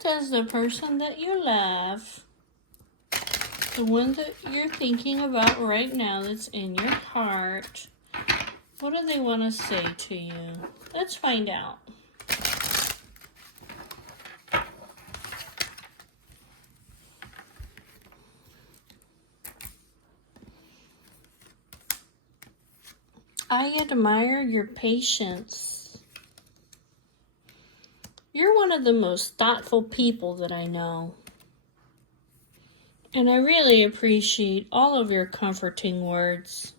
What does the person that you love, the one that you're thinking about right now that's in your heart, what do they want to say to you? Let's find out. I admire your patience. You're one of the most thoughtful people that I know. And I really appreciate all of your comforting words.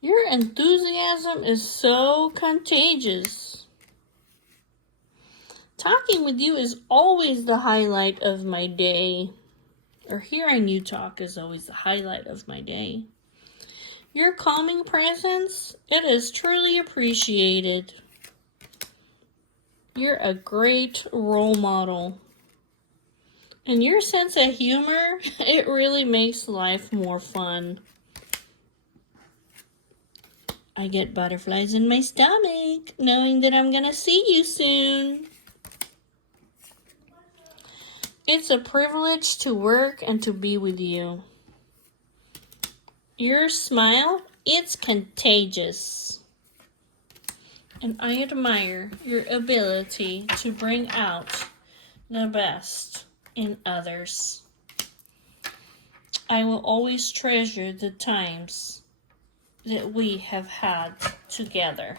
Your enthusiasm is so contagious. Talking with you is always the highlight of my day. Or hearing you talk is always the highlight of my day. Your calming presence, it is truly appreciated. You're a great role model. And your sense of humor, it really makes life more fun. I get butterflies in my stomach, knowing that I'm gonna see you soon. It's a privilege to work and to be with you. Your smile, it's contagious. And I admire your ability to bring out the best in others. I will always treasure the times that we have had together.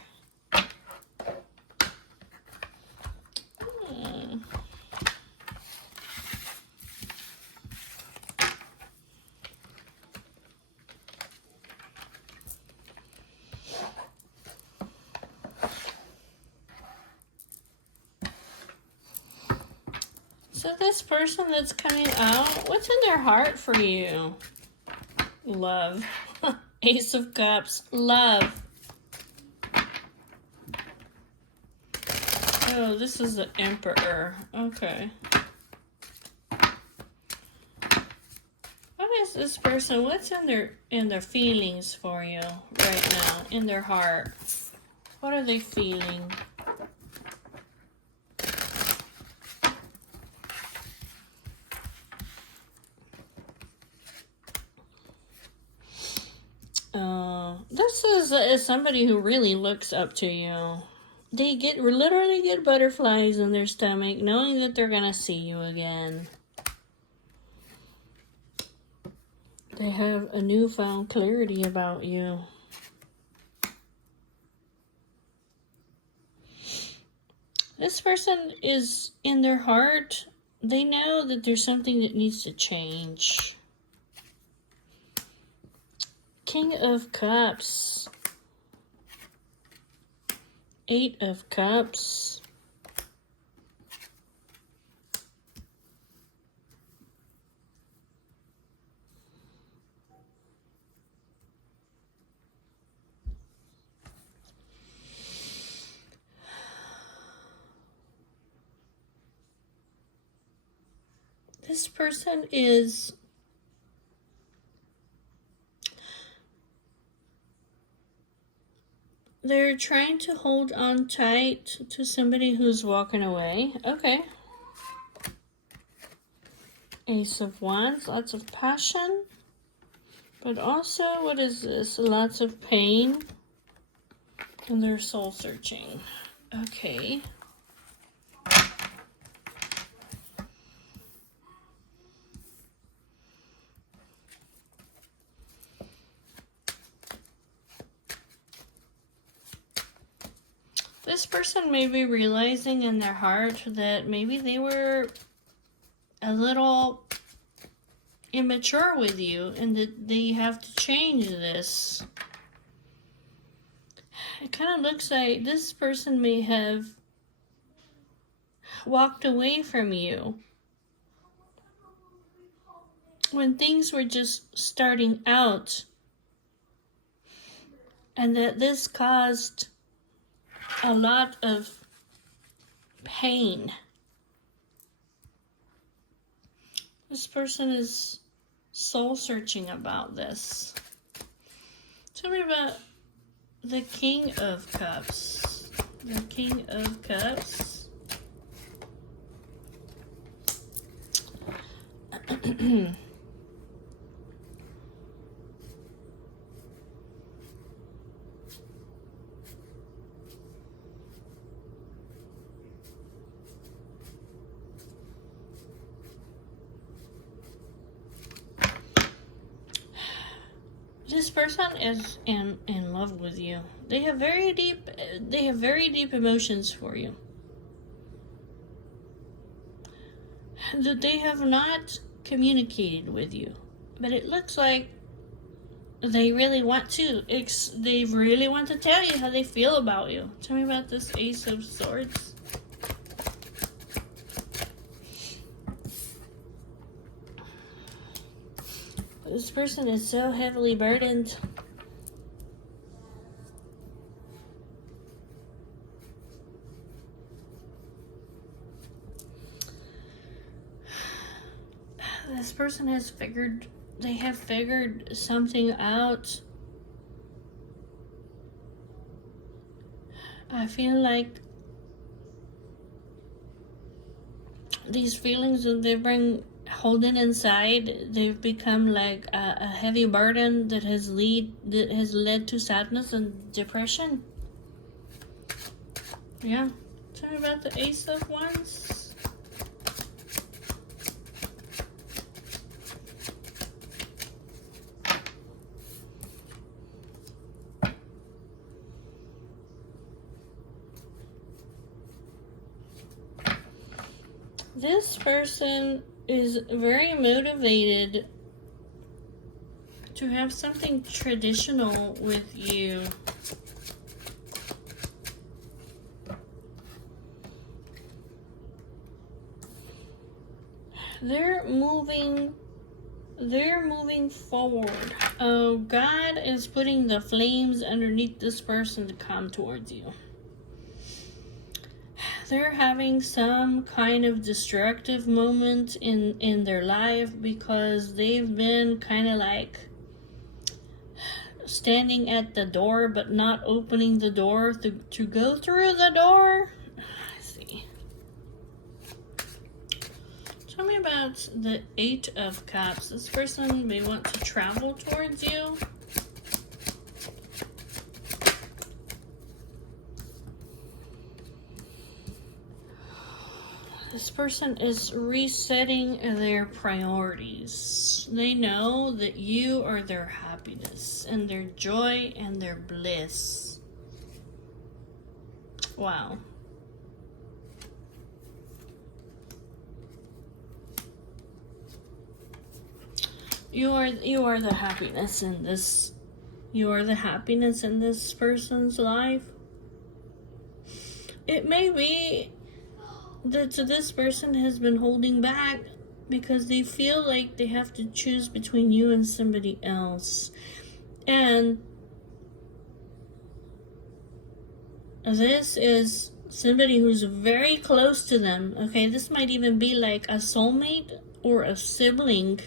So this person that's coming out, what's in their heart for you? Love. Ace of Cups. Love. Oh, this is the Emperor. Okay. What is this person? What's in their feelings for you right now? In their heart. What are they feeling? This is somebody who really looks up to you. They literally get butterflies in their stomach knowing that they're gonna see you again. They have a newfound clarity about you. This person is in their heart. They know that there's something that needs to change. King of Cups. Eight of Cups. This person is they're trying to hold on tight to somebody who's walking away. Okay. Ace of Wands, lots of passion. But also, what is this? Lots of pain. And they're soul searching. Okay. This person may be realizing in their heart that maybe they were a little immature with you and that they have to change this. It kind of looks like this person may have walked away from you when things were just starting out, and that this caused a lot of pain. This person is soul searching about this. Tell me about the King of Cups. The King of Cups. This person is in love with you. They have very deep emotions for you. That they have not communicated with you. But it looks like they really want to. They really want to tell you how they feel about you. Tell me about this Ace of Swords. This person is so heavily burdened. This person has figured something out. I feel like these feelings that they bring holding inside, they've become like a heavy burden that has led to sadness and depression. Yeah. Tell me about the Ace of Wands. This person is very motivated to have something traditional with you. They're moving forward. Oh, God is putting the flames underneath this person to come towards you. They're having some kind of destructive moment in their life because they've been kind of like standing at the door but not opening the door to go through the door. Let's see. Tell me about the Eight of Cups. This person may want to travel towards you. This person is resetting their priorities. They know that you are their happiness and their joy and their bliss. Wow. You are the happiness in this. You are the happiness in this person's life. It may be that this person has been holding back because they feel like they have to choose between you and somebody else. And this is somebody who's very close to them. Okay, this might even be like a soulmate or a sibling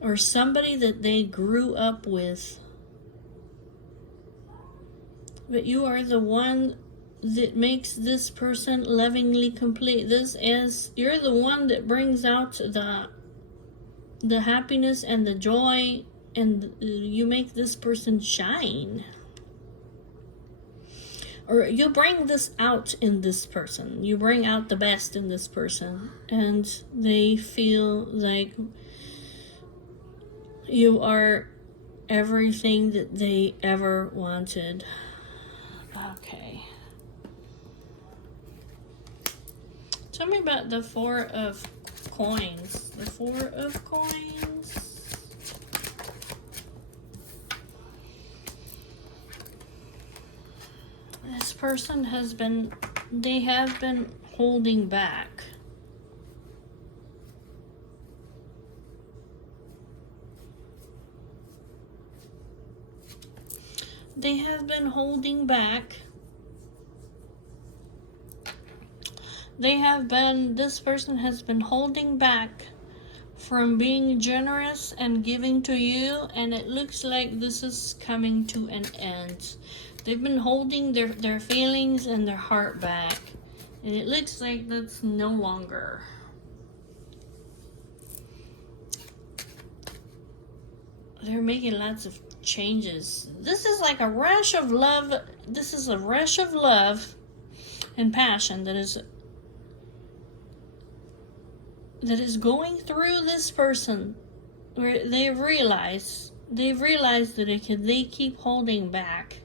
or somebody that they grew up with. But you are the one that makes this person lovingly complete. You're the one that brings out the happiness and the joy, and you make this person shine. Or you bring this out in this person. You bring out the best in this person, and they feel like you are everything that they ever wanted. Okay. Tell me about the Four of Coins. The Four of Coins. This person have been holding back. They have been holding back. This person has been holding back from being generous and giving to you, and it looks like this is coming to an end. They've been holding their feelings and their heart back, and it looks like that's no longer. they're making lots of changes. This is like a rush of love. This is a rush of love and passion that is going through this person, where they've realized that if they keep holding back,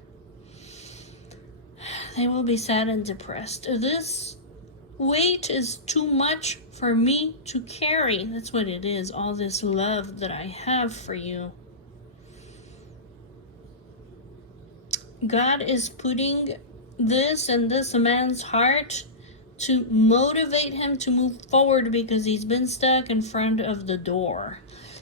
they will be sad and depressed. This weight is too much for me to carry. That's what it is. All this love that I have for you. God is putting this in this man's heart to motivate him to move forward, because he's been stuck in front of the door.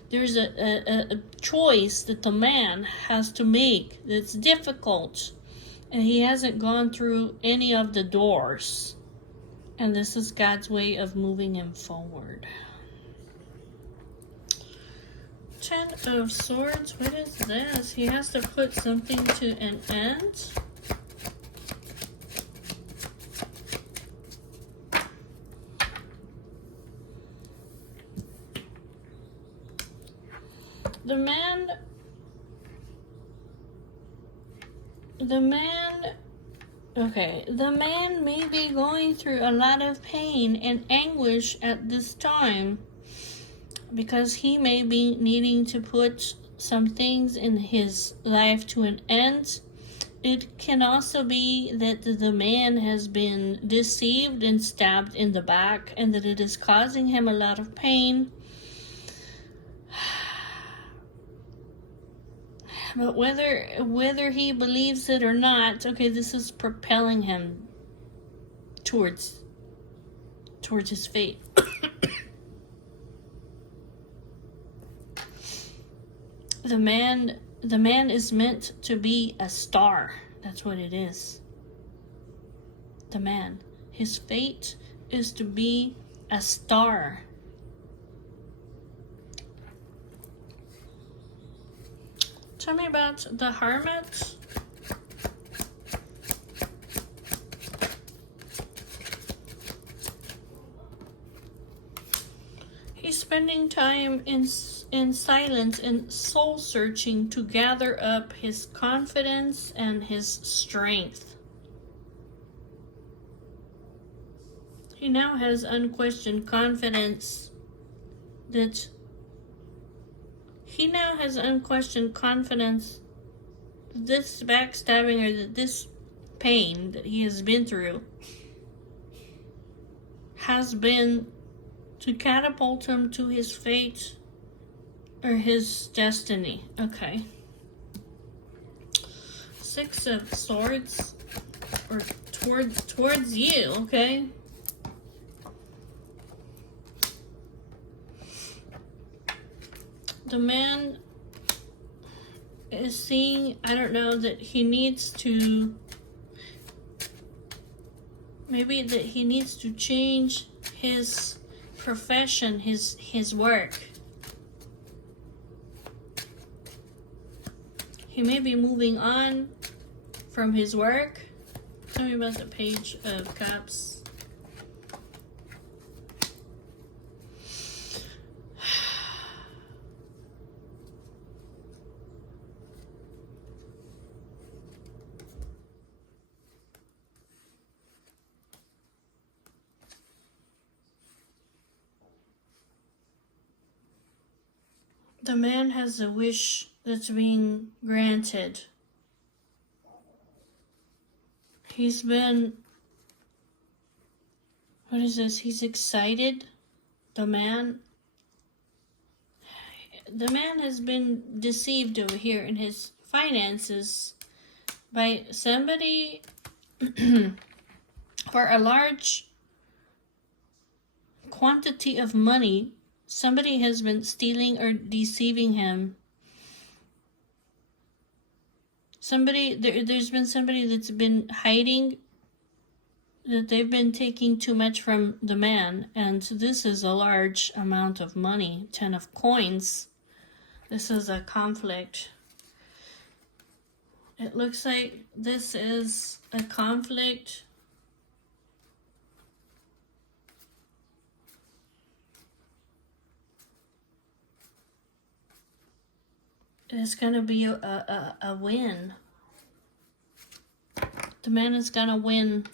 There's a choice that the man has to make that's difficult, and he hasn't gone through any of the doors. And this is God's way of moving him forward. 10 of Swords, what is this? He has to put something to an end. The man may be going through a lot of pain and anguish at this time, because he may be needing to put some things in his life to an end. It can also be that the man has been deceived and stabbed in the back, and that it is causing him a lot of pain. But whether he believes it or not, okay, this is propelling him towards his fate. The man is meant to be a star. That's what it is. The man, his fate is to be a star. Tell me about the Hermit. He's spending time in silence and soul searching to gather up his confidence and his strength. He now has unquestioned confidence that this backstabbing, or that this pain that he has been through has been to catapult him to his fate or his destiny. Okay. 6 of Swords, or towards you, okay? The man is seeing, I don't know, that he needs to, maybe that he needs to change his profession, his work. He may be moving on from his work. Tell me about the Page of Cups. The man has a wish that's being granted. He's been, what is this? He's excited. The man has been deceived over here in his finances by somebody for a large quantity of money. Somebody has been stealing or deceiving him. There's been somebody that's been hiding, that they've been taking too much from the man, and this is a large amount of money. 10 of coins. This is a conflict. It looks like this is a conflict It's gonna be a win. The man is gonna win.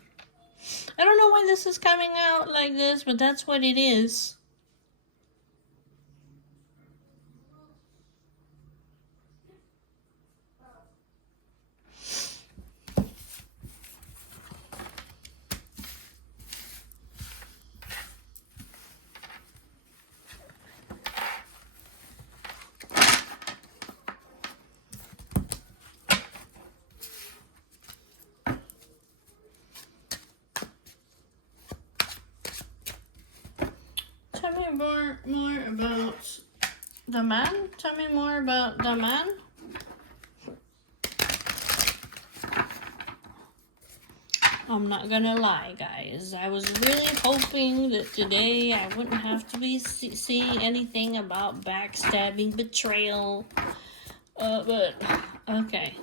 I don't know why this is coming out like this, but that's what it is. Tell me more about the man. Tell me more about the man. I'm not gonna lie, guys. I was really hoping that today I wouldn't have to be seeing anything about backstabbing, betrayal. But okay.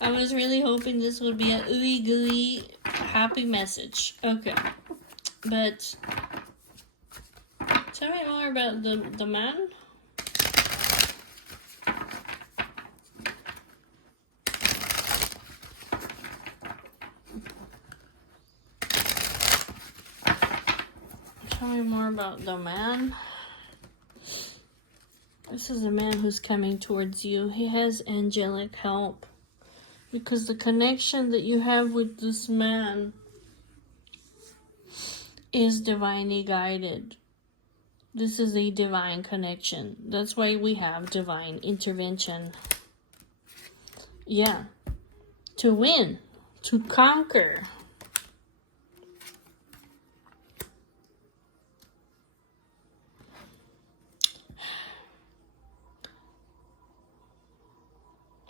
I was really hoping this would be a ooey gooey happy message. Okay. But tell me more about the man. Tell me more about the man. This is a man who's coming towards you. He has angelic help. Because the connection that you have with this man is divinely guided. This is a divine connection. That's why we have divine intervention. Yeah. To win. To conquer.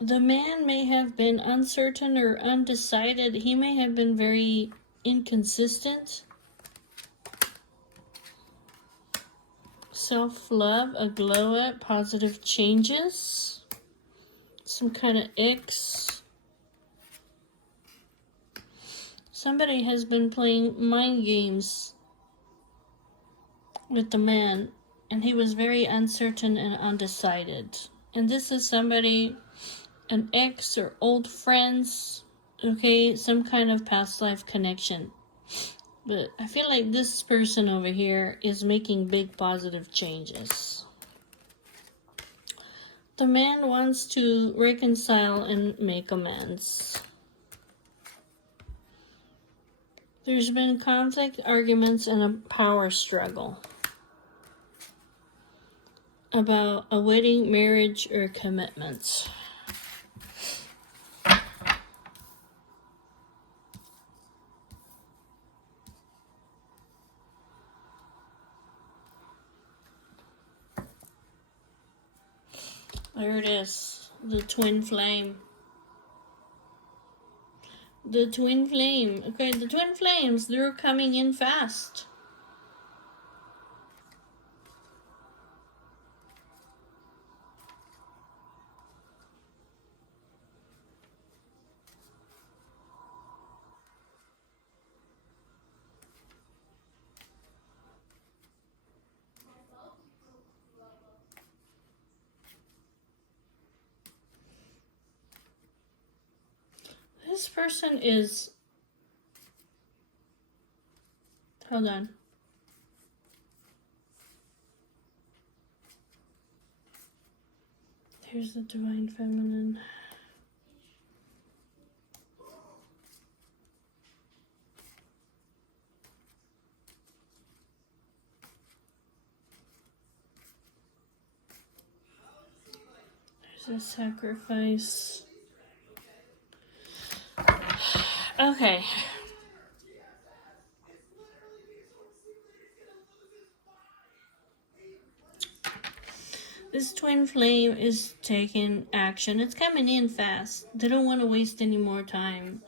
The man may have been uncertain or undecided. He may have been very inconsistent. Self-love, a glow up, positive changes. Some kind of icks. Somebody has been playing mind games with the man, and he was very uncertain and undecided. And this is somebody, an ex or old friends, okay, some kind of past life connection. But I feel like this person over here is making big positive changes. The man wants to reconcile and make amends. There's been conflict, arguments, and a power struggle about a wedding, marriage, or commitment. There it is, the twin flame. The twin flame. Okay, the twin flames, they're coming in fast. This person is... Hold on. Here's the divine feminine. There's a sacrifice. Okay. This twin flame is taking action. It's coming in fast. They don't want to waste any more time.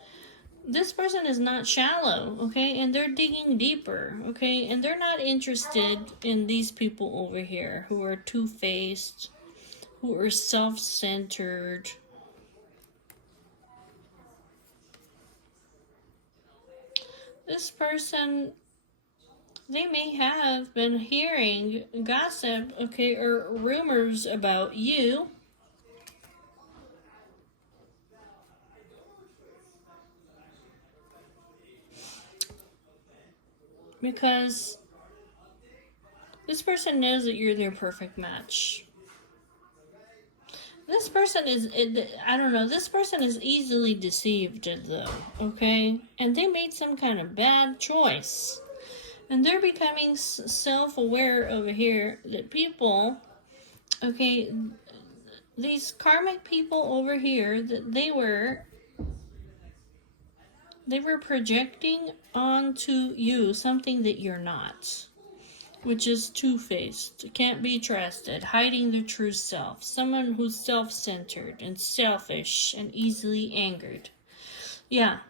This person is not shallow, okay? And they're digging deeper, okay? And they're not interested in these people over here who are two-faced, who are self-centered. This person they may have been hearing gossip, okay, or rumors about you. Because this person knows that you're their perfect match. This person is, I don't know, this person is easily deceived, though, okay? And they made some kind of bad choice. And they're becoming self-aware over here that people, okay, these karmic people over here, that they were projecting onto you something that you're not, which is two-faced, can't be trusted, hiding their true self, someone who's self-centered and selfish and easily angered. Yeah,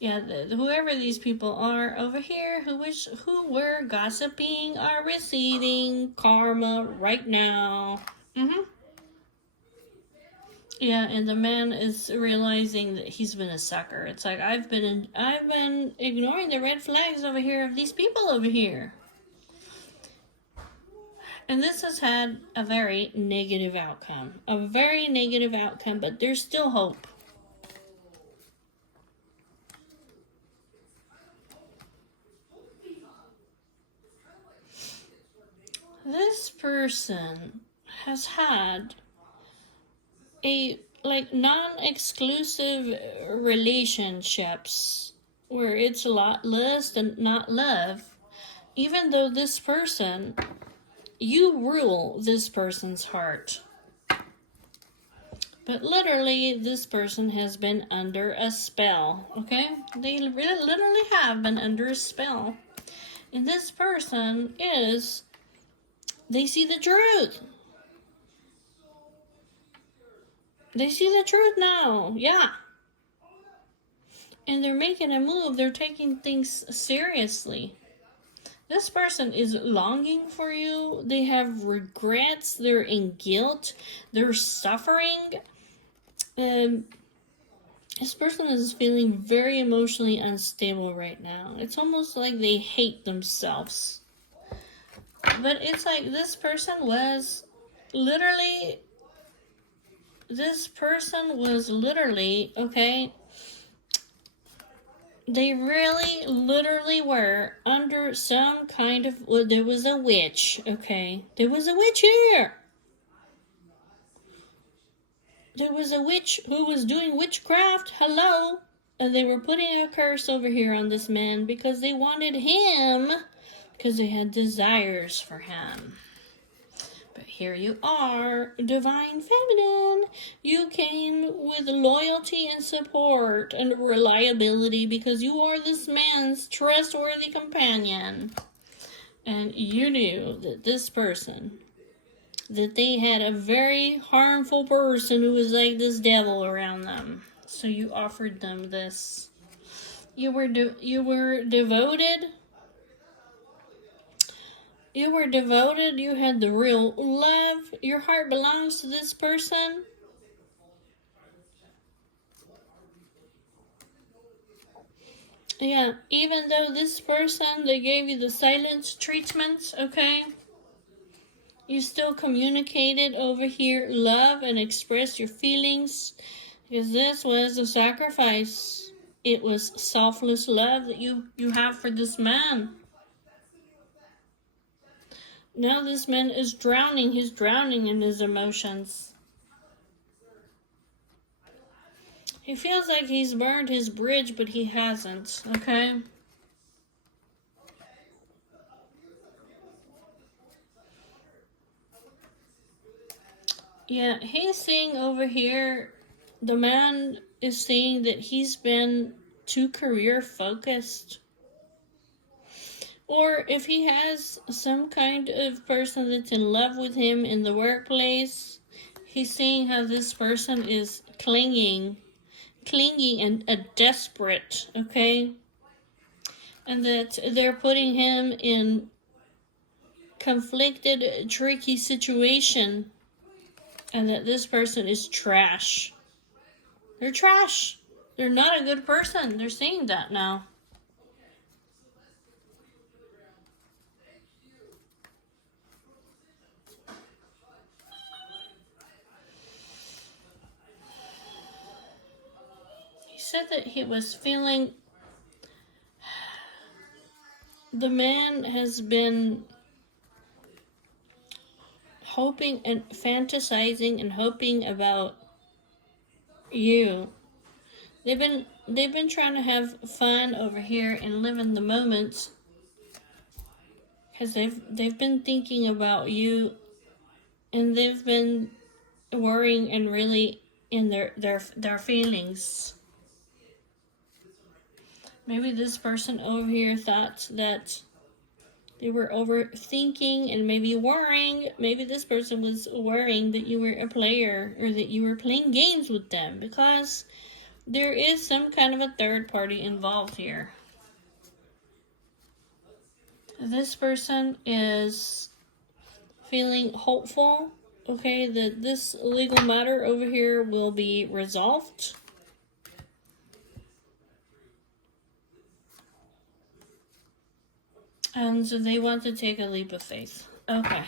whoever these people are over here who were gossiping are receiving karma right now. Yeah, and the man is realizing that he's been a sucker. It's like I've been ignoring the red flags over here of these people over here. And this has had a very negative outcome. But there's still hope. This person has had a non-exclusive relationships where it's a lot lust and not love, even though this person, you rule this person's heart. But literally, this person has been under a spell, okay? They literally have been under a spell. And this person they see the truth. They see the truth now, yeah. And they're making a move. They're taking things seriously. This person is longing for you. They have regrets. They're in guilt. They're suffering. This person is feeling very emotionally unstable right now. It's almost like they hate themselves. But it's like this person was literally, okay, they really literally were under some kind of, well, there was a witch, okay? There was a witch here. There was a witch who was doing witchcraft, hello? And they were putting a curse over here on this man because they wanted him, because they had desires for him. But here you are, divine feminine. You came with loyalty and support and reliability because you are this man's trustworthy companion. And you knew that this person, that they had a very harmful person who was like this devil around them. So you offered them this. You were devoted. You were devoted. You had the real love. Your heart belongs to this person. Yeah, even though this person, they gave you the silent treatment, okay? You still communicated over here love and expressed your feelings, because this was a sacrifice. It was selfless love that you have for this man. Now this man is drowning. He's drowning in his emotions. He feels like he's burned his bridge, but he hasn't, okay? Yeah, he's seeing over here, the man is saying that he's been too career focused. Or if he has some kind of person that's in love with him in the workplace, he's seeing how this person is clinging and desperate, okay? And that they're putting him in conflicted, tricky situation. And that this person is trash. They're trash. They're not a good person. They're saying that now. said that he was feeling, the man has been hoping and fantasizing and hoping about you. They've been trying to have fun over here and live in the moment, because they've been thinking about you, and they've been worrying and really in their feelings. Maybe this person over here thought that they were overthinking and maybe worrying. Maybe this person was worrying that you were a player or that you were playing games with them, because there is some kind of a third party involved here. This person is feeling hopeful, okay, that this legal matter over here will be resolved. And so they want to take a leap of faith. Okay.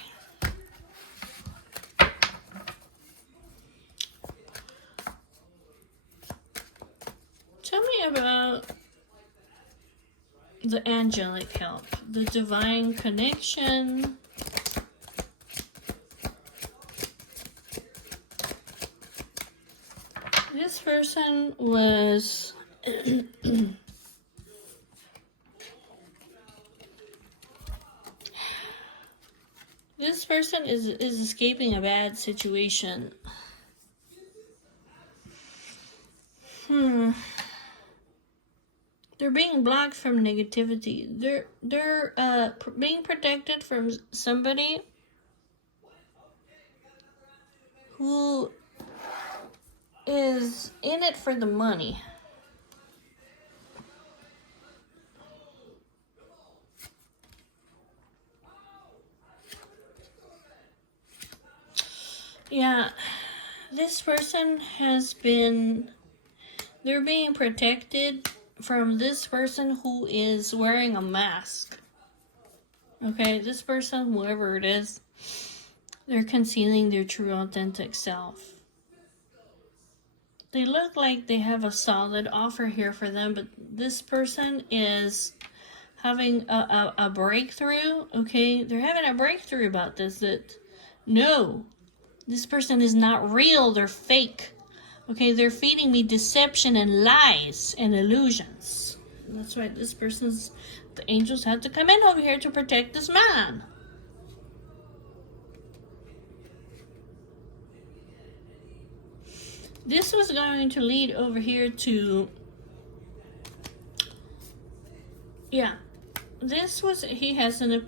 Tell me about the angelic help, the divine connection. This person was this person is escaping a bad situation. They're being blocked from negativity. They're being protected from somebody who is in it for the money. Yeah, this person has been, they're being protected from this person who is wearing a mask. Okay, this person, whoever it is, they're concealing their true authentic self. They look like they have a solid offer here for them, but this person is having a breakthrough, okay? They're having a breakthrough about this, that no, this person is not real, they're fake. Okay, they're feeding me deception and lies and illusions. And that's why this person's, the angels had to come in over here to protect this man. This was going to lead over here to, yeah, this was, he has an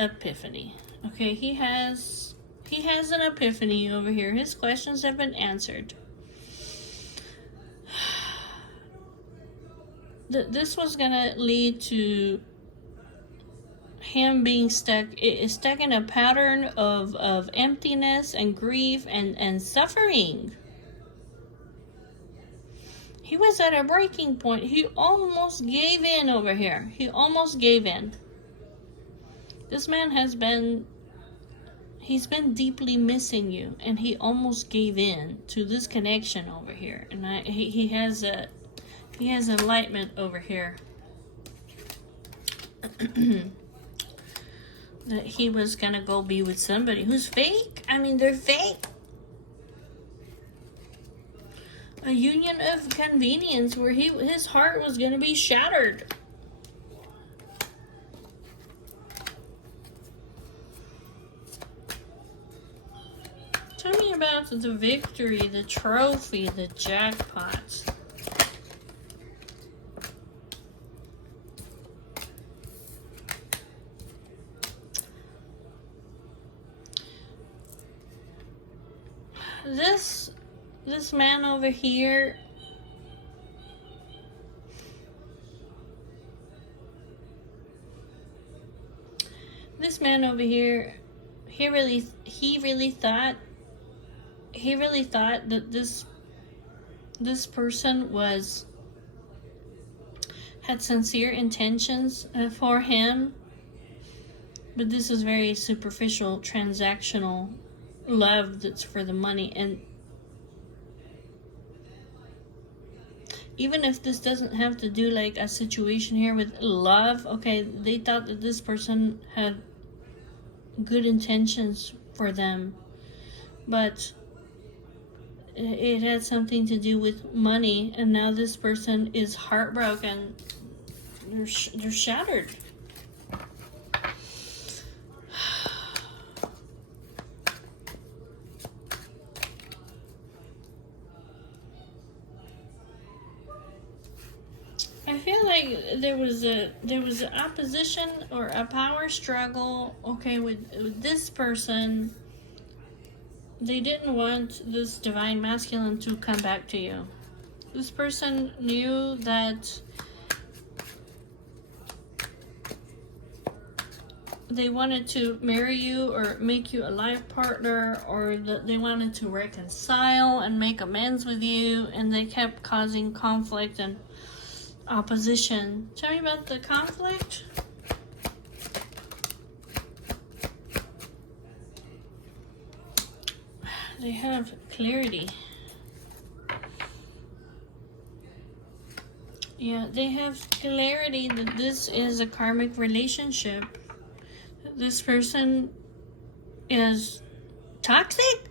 epiphany. Okay, he has an epiphany over here. His questions have been answered. This was gonna lead to him being stuck in a pattern of emptiness and grief and suffering. He was at a breaking point. He almost gave in over here. He almost gave in. This man he's been deeply missing you, and he almost gave in to this connection over here. And he has enlightenment over here. That he was gonna go be with somebody who's fake. I mean, they're fake. A union of convenience where his heart was gonna be shattered. Tell me about the victory, the trophy, the jackpot. This man over here, he really thought that this person had sincere intentions for him, but this is very superficial, transactional love that's for the money. And even if this doesn't have to do like a situation here with love, okay, they thought that this person had good intentions for them, but it had something to do with money, and now this person is heartbroken. They're shattered. I feel like there was an opposition or a power struggle, okay, with this person. They didn't want this divine masculine to come back to you. This person knew that they wanted to marry you or make you a life partner, or that they wanted to reconcile and make amends with you, and they kept causing conflict and opposition. Tell me about the conflict. They have clarity. Yeah, they have clarity that this is a karmic relationship. This person is toxic.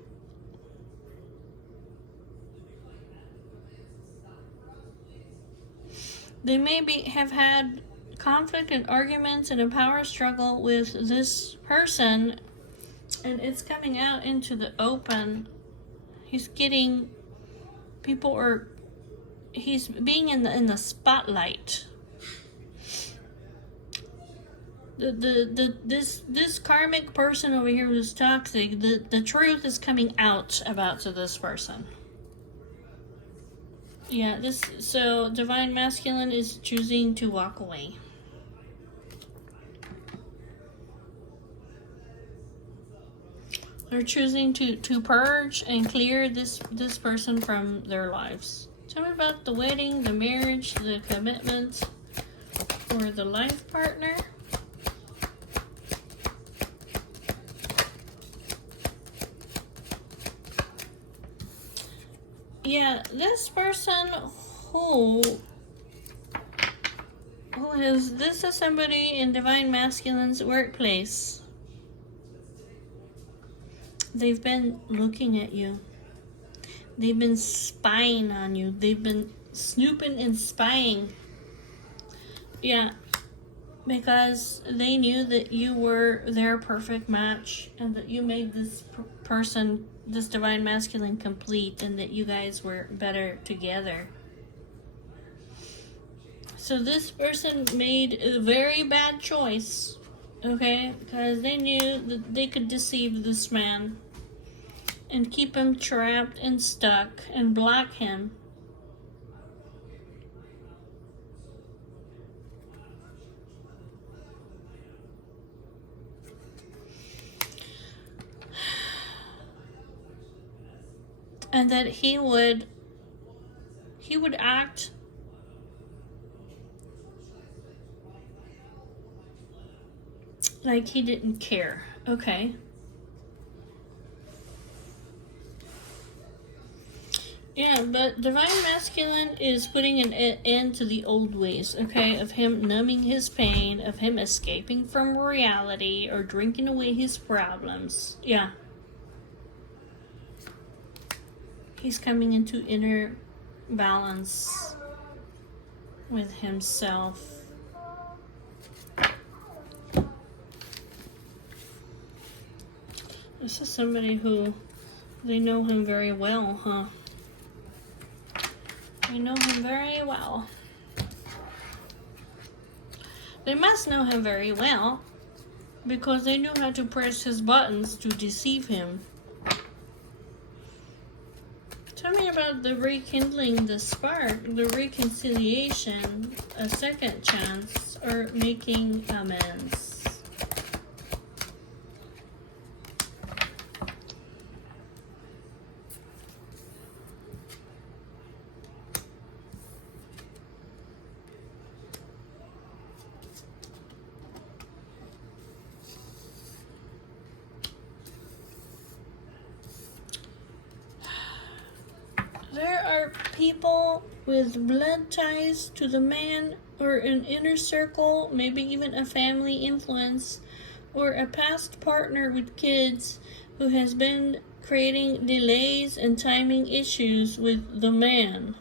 They maybe have had conflict and arguments and a power struggle with this person, and it's coming out into the open. He's getting people, or he's being in the spotlight. This karmic person over here who's toxic, the truth is coming out about to this person. Yeah, so divine masculine is choosing to walk away. They're choosing to purge and clear this person from their lives. Tell me about the wedding, the marriage, the commitment, or the life partner. Yeah, this person who this is somebody in divine masculine's workplace. They've been looking at you. They've been spying on you. They've been snooping and spying. Yeah, because they knew that you were their perfect match, and that you made this person, this divine masculine, complete, and that you guys were better together. So this person made a very bad choice, okay? Because they knew that they could deceive this man and keep him trapped and stuck and block him. And that he would act like he didn't care. Okay. Yeah, but divine masculine is putting an end to the old ways, okay, of him numbing his pain, of him escaping from reality or drinking away his problems. Yeah. He's coming into inner balance with himself. This is somebody who, they know him very well, huh? They know him very well. They must know him very well, because they knew how to press his buttons to deceive him. Tell me about the rekindling, the spark, the reconciliation, a second chance, or making amends. There are people with blood ties to the man, or an inner circle, maybe even a family influence, or a past partner with kids who has been creating delays and timing issues with the man.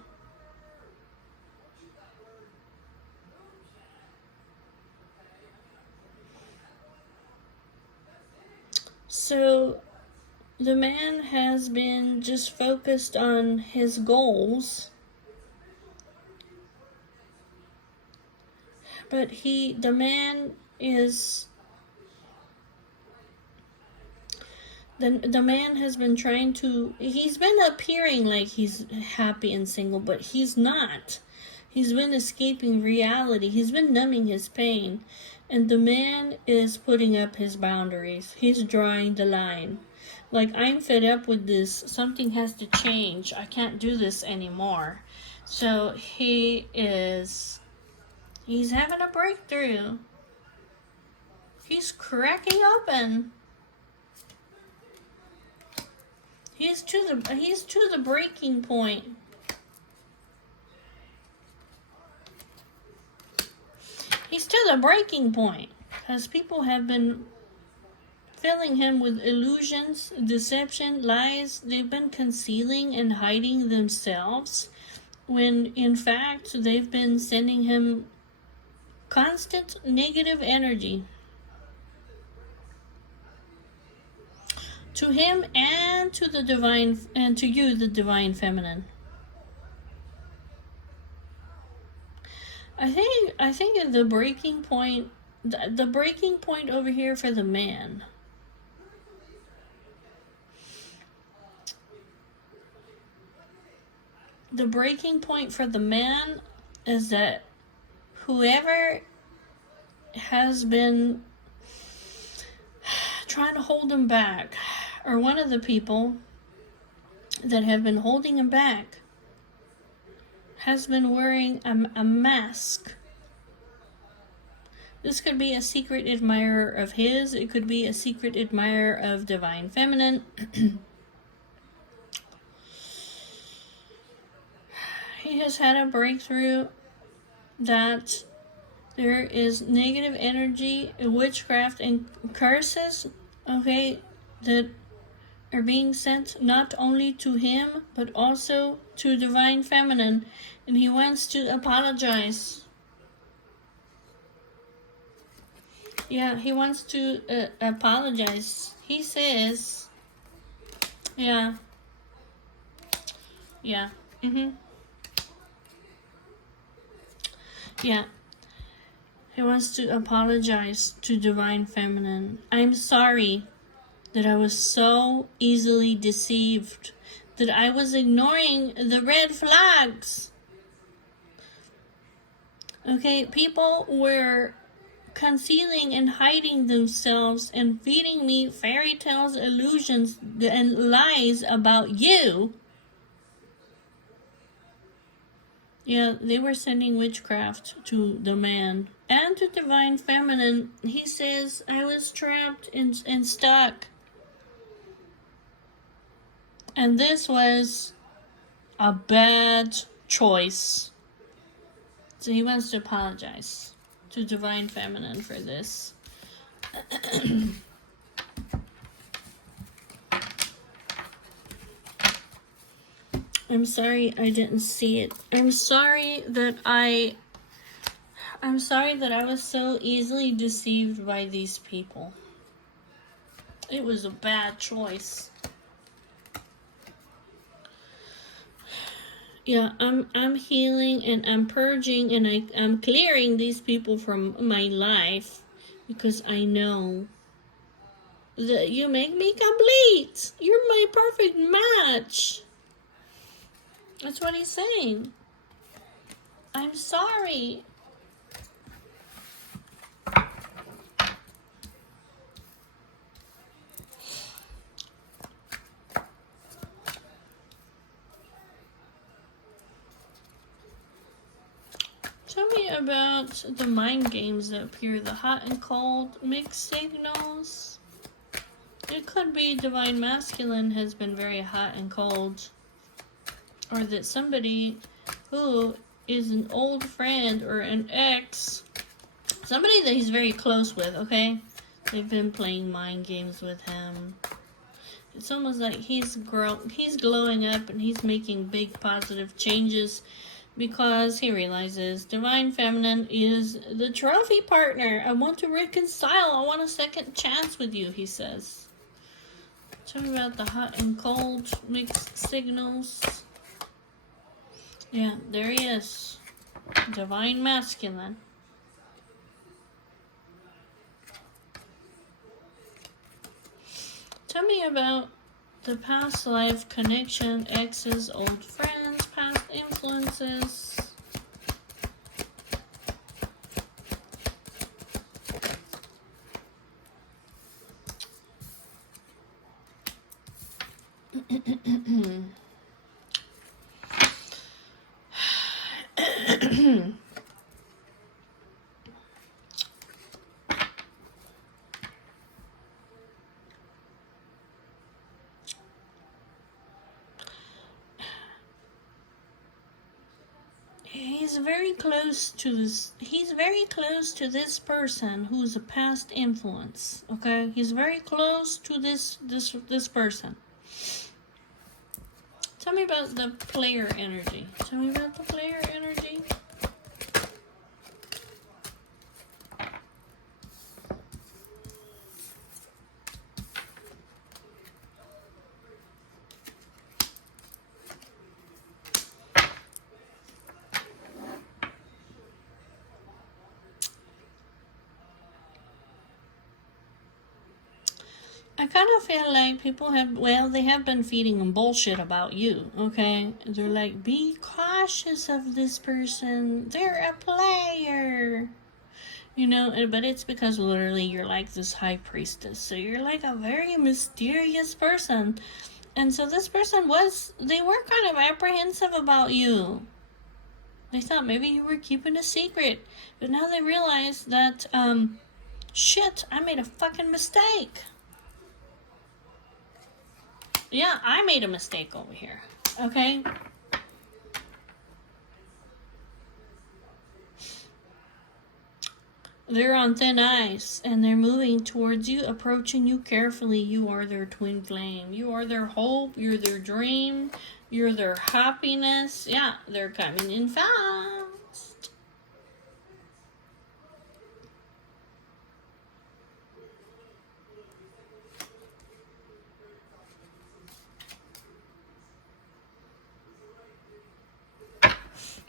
So the man has been just focused on his goals, but the man is, the man has been he's been appearing like he's happy and single, but he's not. He's been escaping reality. He's been numbing his pain. And the man is putting up his boundaries. He's drawing the line. Like, I'm fed up with this. Something has to change. I can't do this anymore. So he's having a breakthrough. He's cracking open. He's to the breaking point. He's to the breaking point, because people have been filling him with illusions, deception, lies. They've been concealing and hiding themselves, when in fact they've been sending him constant negative energy. To him and to the divine, and to you, the divine feminine. I think the breaking point, the breaking point over here for the man. The breaking point for the man is that whoever has been trying to hold him back, or one of the people that have been holding him back, has been wearing a mask. This could be a secret admirer of his. It could be a secret admirer of divine feminine. He has had a breakthrough that there is negative energy, witchcraft, and curses, okay, that are being sent not only to him, but also to divine feminine, and he wants to apologize. Yeah, he wants to apologize. He says, yeah, yeah, yeah. He wants to apologize to divine feminine. I'm sorry that I was so easily deceived, that I was ignoring the red flags. Okay, people were concealing and hiding themselves and feeding me fairy tales, illusions, and lies about you. Yeah, they were sending witchcraft to the man and to divine feminine. He says, I was trapped and stuck. And this was a bad choice. So he wants to apologize to divine feminine for this. I'm sorry I didn't see it. I'm sorry that I was so easily deceived by these people. It was a bad choice. Yeah, I'm healing and I'm purging and I'm clearing these people from my life, because I know that you make me complete. You're my perfect match. That's what he's saying. I'm sorry. Tell me about the mind games that appear, the hot and cold, mixed signals. It could be divine masculine has been very hot and cold, or that somebody who is an old friend or an ex, somebody that he's very close with, okay? They've been playing mind games with him. It's almost like he's glowing up and he's making big positive changes because he realizes Divine Feminine is the trophy partner. I want to reconcile. I want a second chance with you, he says. Tell me about the hot and cold mixed signals. Yeah, there he is. Divine Masculine. Tell me about the past life connection, exes, old friends, past influences. He's very close to this person who's a past influence. Okay, he's very close to this person. Tell me about the player energy. Tell me about the player energy. I kind of feel like people they have been feeding them bullshit about you, okay? They're like, be cautious of this person. They're a player. You know, but it's because literally you're like this high priestess. So you're like a very mysterious person. And so this person they were kind of apprehensive about you. They thought maybe you were keeping a secret. But now they realize that, shit, I made a fucking mistake. Yeah, I made a mistake over here. Okay? They're on thin ice, and they're moving towards you, approaching you carefully. You are their twin flame. You are their hope. You're their dream. You're their happiness. Yeah, they're coming in fast.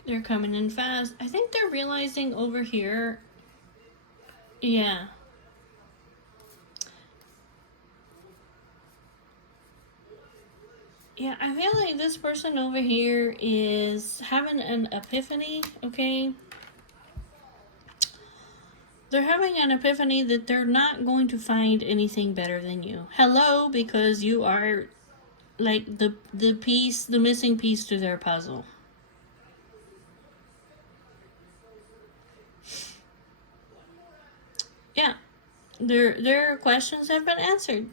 They're coming in fast. I think they're realizing over here. Yeah. Yeah, I feel like this person over here is having an epiphany, okay? They're having an epiphany that they're not going to find anything better than you. Hello, because you are like the missing piece to their puzzle. Yeah, their questions have been answered.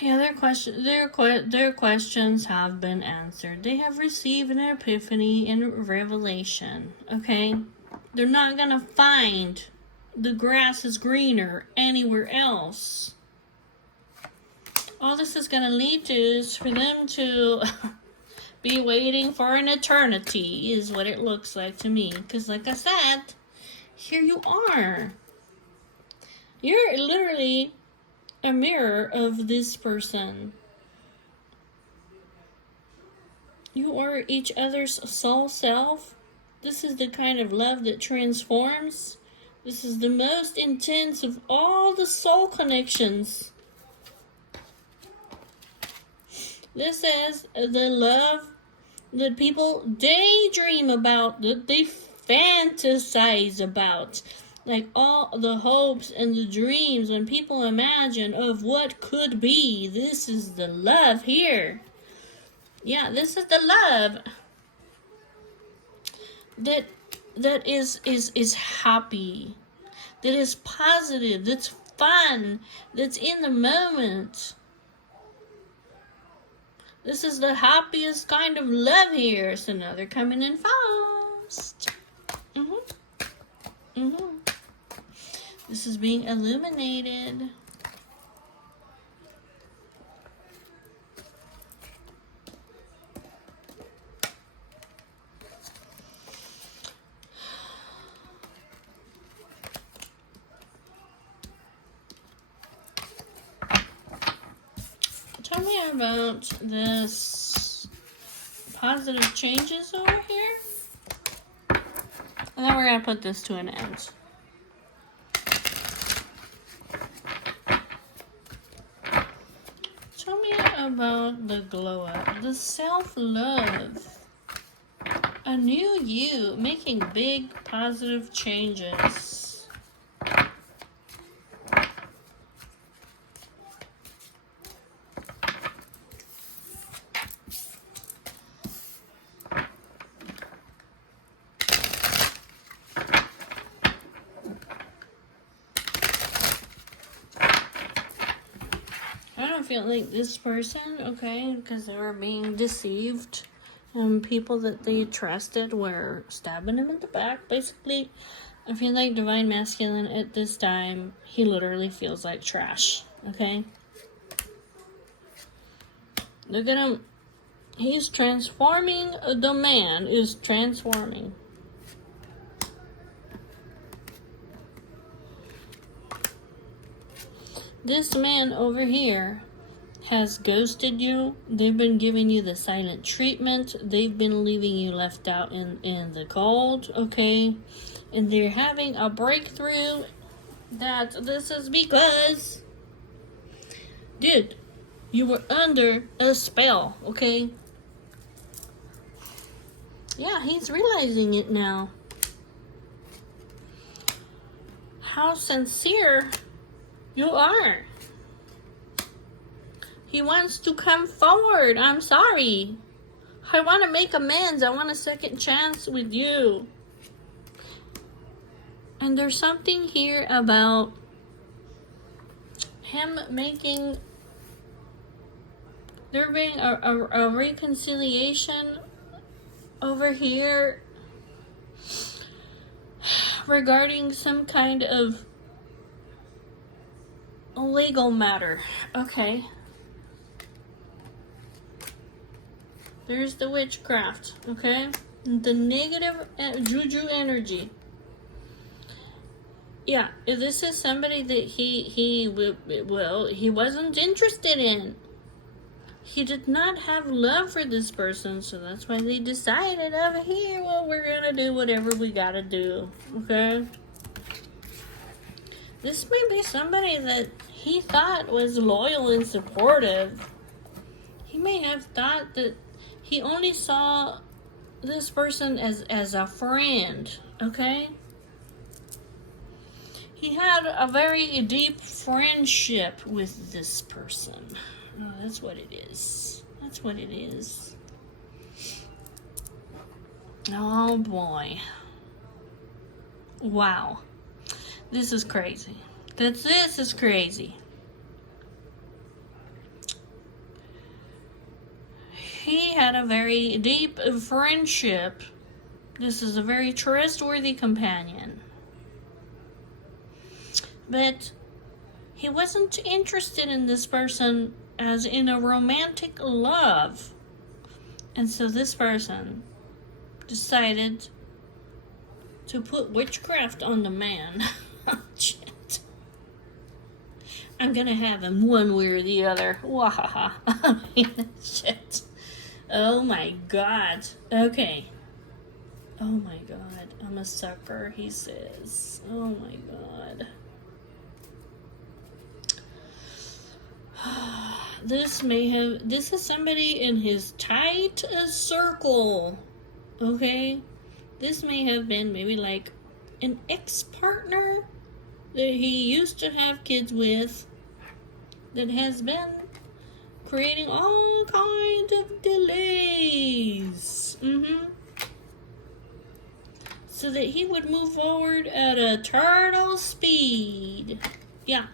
Yeah, their questions have been answered. They have received an epiphany and revelation. Okay, they're not gonna find the grass is greener anywhere else. All this is gonna lead to is for them to be waiting for an eternity, is what it looks like to me. Because, like I said, here you are. You're literally a mirror of this person. You are each other's soul self. This is the kind of love that transforms. This is the most intense of all the soul connections. This is the love that people daydream about, that they fantasize about. Like all the hopes and the dreams when people imagine of what could be. This is the love here. Yeah, this is the love that is happy, that is positive, that's fun, that's in the moment. This is the happiest kind of love here. So now they're coming in fast. This is being illuminated. Tell me about this positive changes over here. And then we're going to put this to an end. Tell me about the glow up, the self-love. A new you making big positive changes. I don't feel like this person, okay, because they were being deceived. People that they trusted were stabbing him in the back. Basically, I feel like Divine Masculine at this time, he literally feels like trash, okay? Look at him. He's transforming. The man is transforming. This man over here has ghosted you. They've been giving you the silent treatment. They've been leaving you left out in the cold, okay? And they're having a breakthrough that this is because, dude, you were under a spell, okay? Yeah, he's realizing it now. How sincere you are. He wants to come forward. I'm sorry. I want to make amends. I want a second chance with you. And there's something here about him making... There being a reconciliation over here regarding some kind of legal matter. Okay. There's the witchcraft, okay? The negative juju energy. Yeah, if this is somebody that he wasn't interested in. He did not have love for this person, so that's why they decided over here, well, we're gonna do whatever we gotta do, okay? This may be somebody that he thought was loyal and supportive. He may have thought that he only saw this person as a friend, okay? He had a very deep friendship with this person. Oh, that's what it is. That's what it is. Oh boy. Wow. This is crazy. This is crazy. He had a very deep friendship. This is a very trustworthy companion. But he wasn't interested in this person as in a romantic love. And so this person decided to put witchcraft on the man. Shit. I'm gonna have him one way or the other. Wahaha. Shit. Oh my god. Okay. Oh my god. I'm a sucker, he says. Oh my god. This is somebody in his tight circle. Okay? This may have been maybe like an ex-partner that he used to have kids with that has been creating all kinds of delays. So that he would move forward at a turtle speed. Yeah.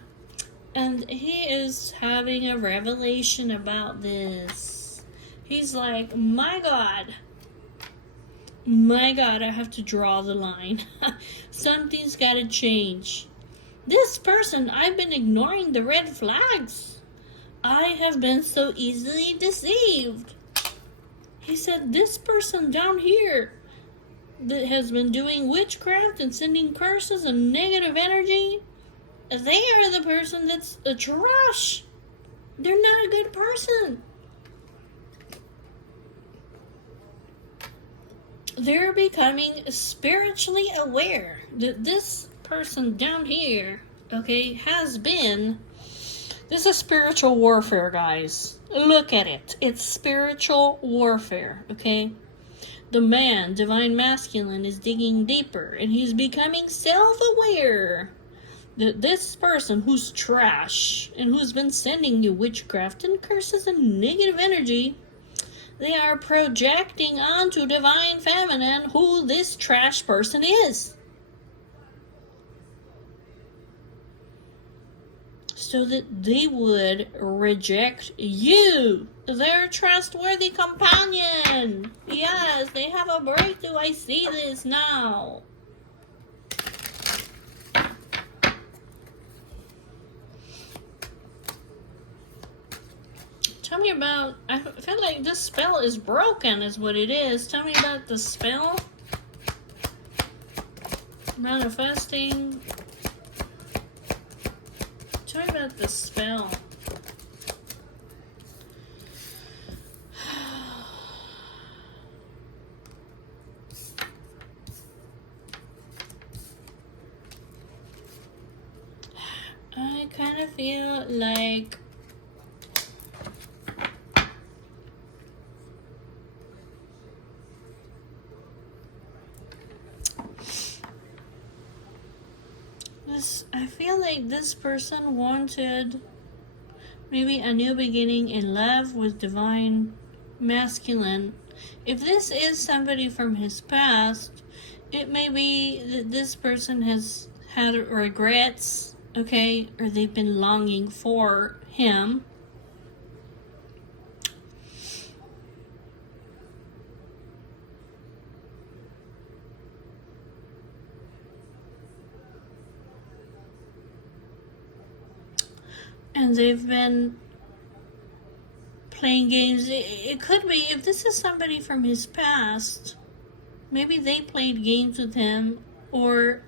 And he is having a revelation about this. He's like, my God, I have to draw the line. Something's got to change. This person, I've been ignoring the red flags. I have been so easily deceived. He said, this person down here that has been doing witchcraft and sending curses and negative energy, they are the person that's a trash. They're not a good person. They're becoming spiritually aware that this person down here, okay, has been... This is spiritual warfare, guys. Look at it. It's spiritual warfare, okay? The man, divine masculine, is digging deeper, and he's becoming self-aware that this person who's trash and who's been sending you witchcraft and curses and negative energy, they are projecting onto divine feminine who this trash person is. So that they would reject you, their trustworthy companion. Yes, they have a breakthrough. I see this now. Tell me about, I feel like this spell is broken is what it is. Tell me about the spell. Manifesting. Tell me about the spell. I kind of feel like I feel like this person wanted maybe a new beginning in love with divine masculine. If this is somebody from his past, it may be that this person has had regrets, okay, or they've been longing for him. And they've been playing games. It could be, if this is somebody from his past, maybe they played games with him, or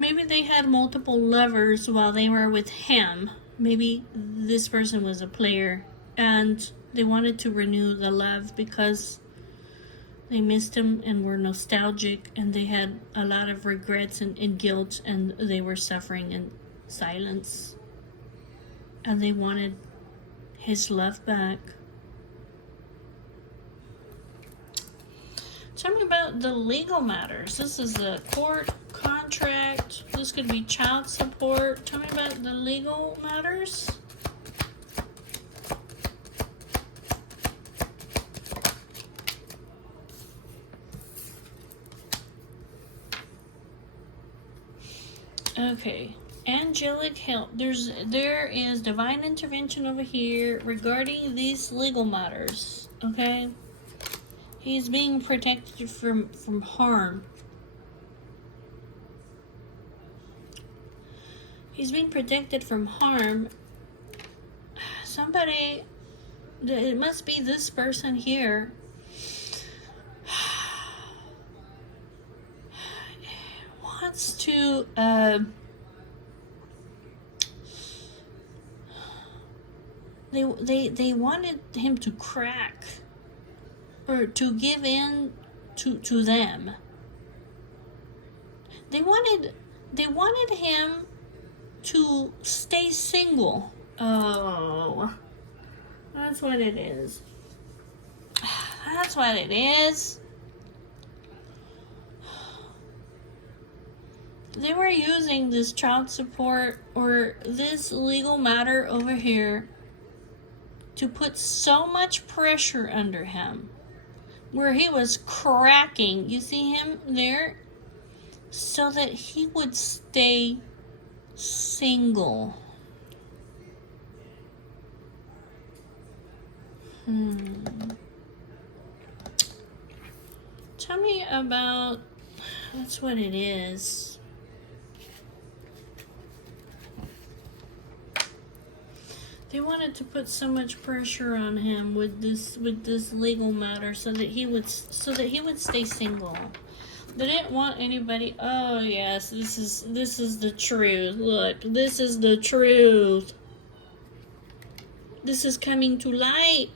maybe they had multiple lovers while they were with him. Maybe this person was a player and they wanted to renew the love because they missed him and were nostalgic, and they had a lot of regrets and guilt, and they were suffering in silence. And they wanted his love back. Tell me about the legal matters. This is a court contract. This could be child support. Tell me about the legal matters. Okay. Angelic help. There is divine intervention over here regarding these legal matters. Okay? He's being protected from harm. He's being protected from harm. Somebody, it must be this person here, wants to they wanted him to crack or to give in to them. They wanted him to stay single. Oh, that's what it is. That's what it is. They were using this child support or this legal matter over here to put so much pressure under him where he was cracking. You see him there? So that he would stay single. Tell me about, that's what it is. They wanted to put so much pressure on him with this legal matter so that he would stay single. They didn't want anybody. Oh yes, this is the truth. Look, this is the truth. This is coming to light.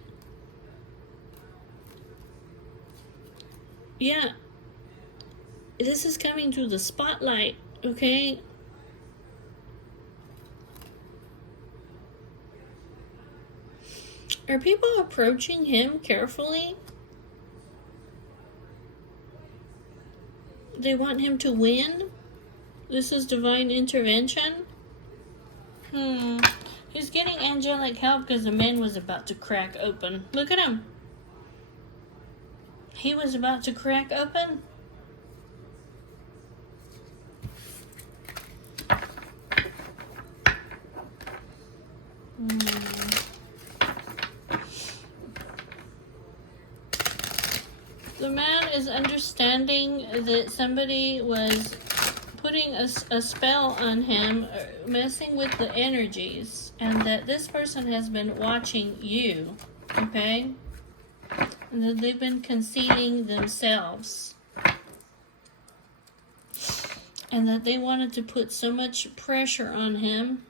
Yeah. This is coming to the spotlight, okay? Are people approaching him carefully? They want him to win? This is divine intervention? He's getting angelic help because the man was about to crack open. Look at him. He was about to crack open. The man is understanding that somebody was putting a spell on him, messing with the energies, and that this person has been watching you, okay? And that they've been concealing themselves. And that they wanted to put so much pressure on him.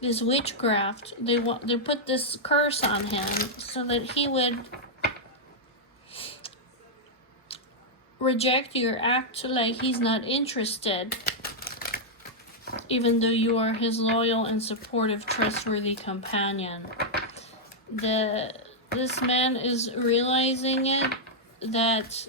This witchcraft, they put this curse on him so that he would reject you or act like he's not interested, even though you are his loyal and supportive, trustworthy companion. This man is realizing it, that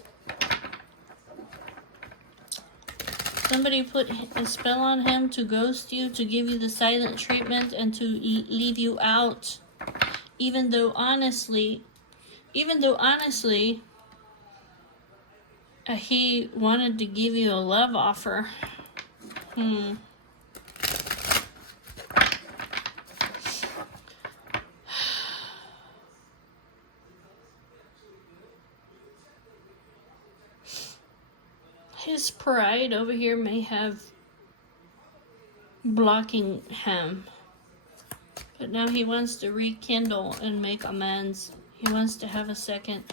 somebody put a spell on him to ghost you, to give you the silent treatment, and to leave you out. Even though honestly, he wanted to give you a love offer. His pride over here may have blocking him. But now he wants to rekindle and make amends. He wants to have a second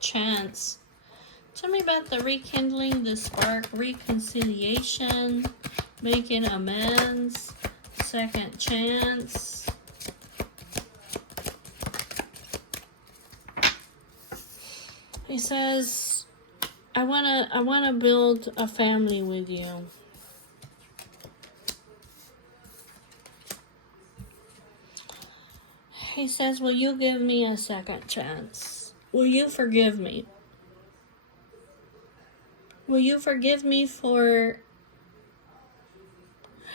chance. Tell me about the rekindling, the spark, reconciliation, making amends, second chance. He says, I wanna build a family with you. He says, will you give me a second chance? Will you forgive me? Will you forgive me for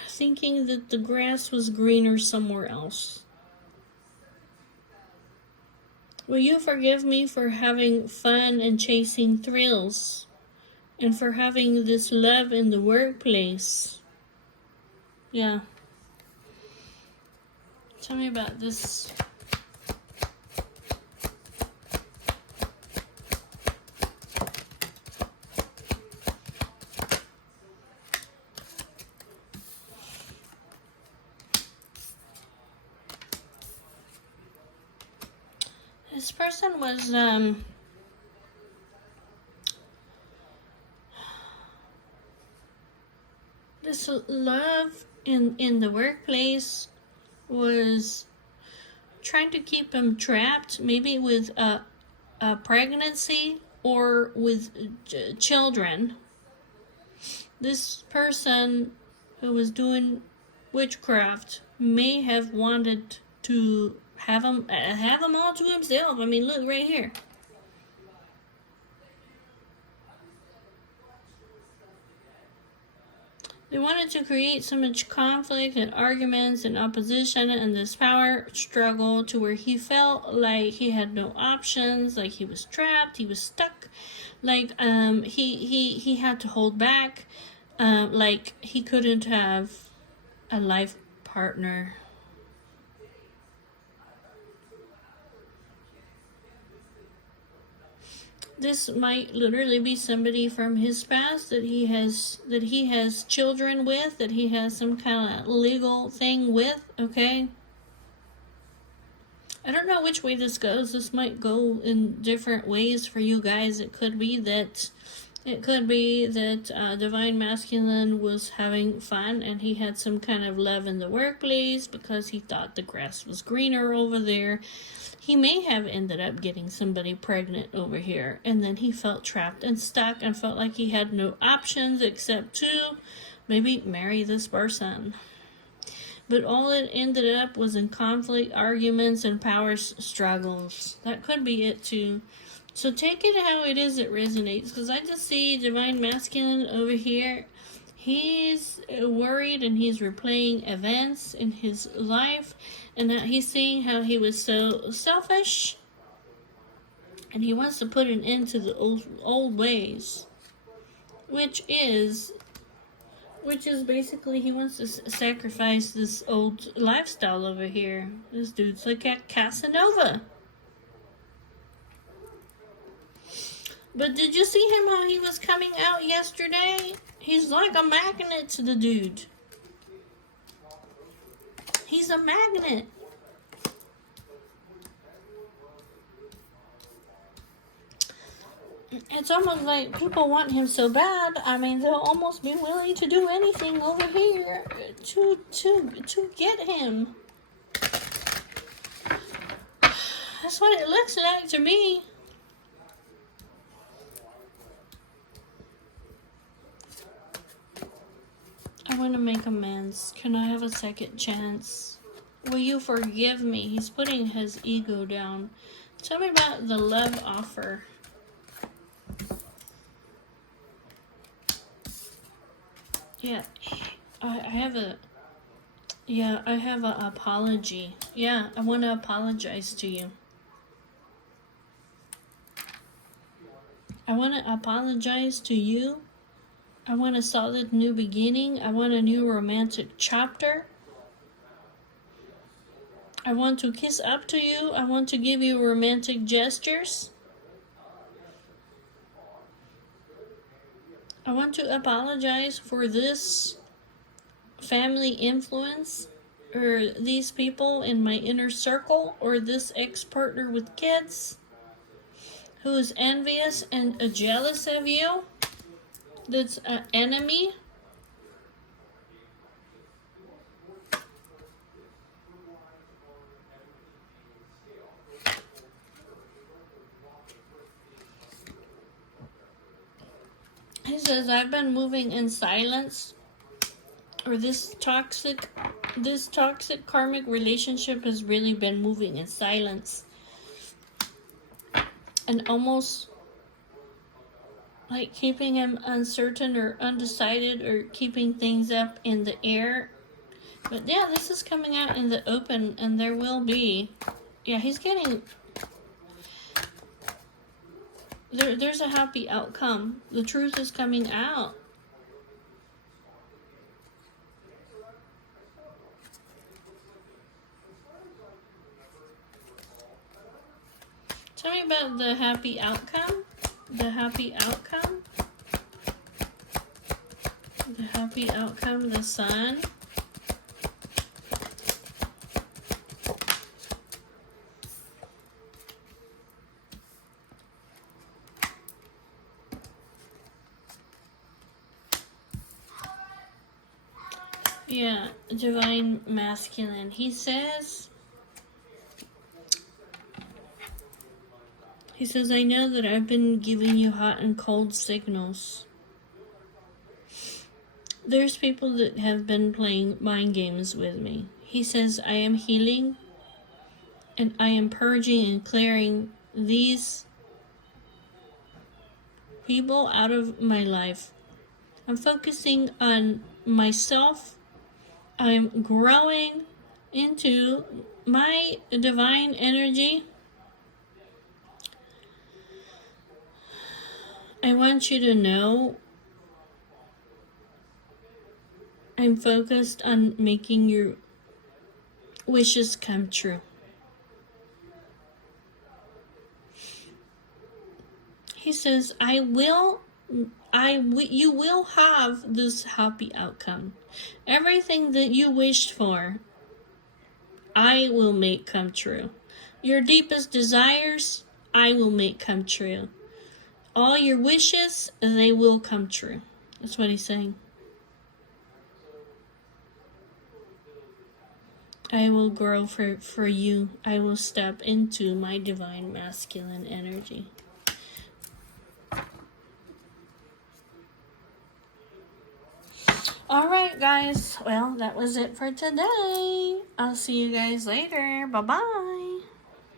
thinking that the grass was greener somewhere else? Will you forgive me for having fun and chasing thrills, and for having this love in the workplace? Yeah. Tell me about this. This person was, this love in the workplace was trying to keep him trapped, maybe with a pregnancy or with children. This person who was doing witchcraft may have wanted to have him all to himself. I mean, look right here. They wanted to create so much conflict and arguments and opposition and this power struggle to where he felt like he had no options, like he was trapped, he was stuck, like he had to hold back, like he couldn't have a life partner. This might literally be somebody from his past that he has children with, that he has some kind of legal thing with, okay? I don't know which way this goes. This might go in different ways for you guys. It could be that Divine Masculine was having fun and he had some kind of love in the workplace because he thought the grass was greener over there. He may have ended up getting somebody pregnant over here, and then he felt trapped and stuck and felt like he had no options except to maybe marry this person. But all it ended up was in conflict, arguments, and power struggles. That could be it too. So take it how it is it resonates, because I just see Divine Masculine over here. He's worried and he's replaying events in his life, and he's seeing how he was so selfish, and he wants to put an end to the old ways, which is basically he wants to sacrifice this old lifestyle over here. This dude's like a Casanova. But did you see him how he was coming out yesterday? He's like a magnet to the dude. He's a magnet. It's almost like people want him so bad. I mean, they'll almost be willing to do anything over here to get him. That's what it looks like to me. I want to make amends. Can I have a second chance? Will you forgive me? He's putting his ego down. Tell me about the love offer. Yeah, I have an apology. Yeah, I want to apologize to you. I want to apologize to you. I want a solid new beginning. I want a new romantic chapter. I want to kiss up to you. I want to give you romantic gestures. I want to apologize for this family influence, or these people in my inner circle, or this ex-partner with kids who is envious and jealous of you. That's an enemy. He says, I've been moving in silence, or this toxic karmic relationship has really been moving in silence. And almost like keeping him uncertain or undecided, or keeping things up in the air. But yeah, this is coming out in the open, and there will be, yeah, he's getting, there's a happy outcome. The truth is coming out. Tell me about the happy outcome. The happy outcome. The happy outcome, the sun. Yeah, Divine Masculine. He says, I know that I've been giving you hot and cold signals. There's people that have been playing mind games with me. He says, I am healing, and I am purging and clearing these people out of my life. I'm focusing on myself. I'm growing into my divine energy. I want you to know I'm focused on making your wishes come true. He says, you will have this happy outcome. Everything that you wished for, I will make come true. Your deepest desires, I will make come true. All your wishes, they will come true. That's what he's saying. I will grow for you. I will step into my divine masculine energy. Alright, guys. Well, that was it for today. I'll see you guys later. Bye-bye.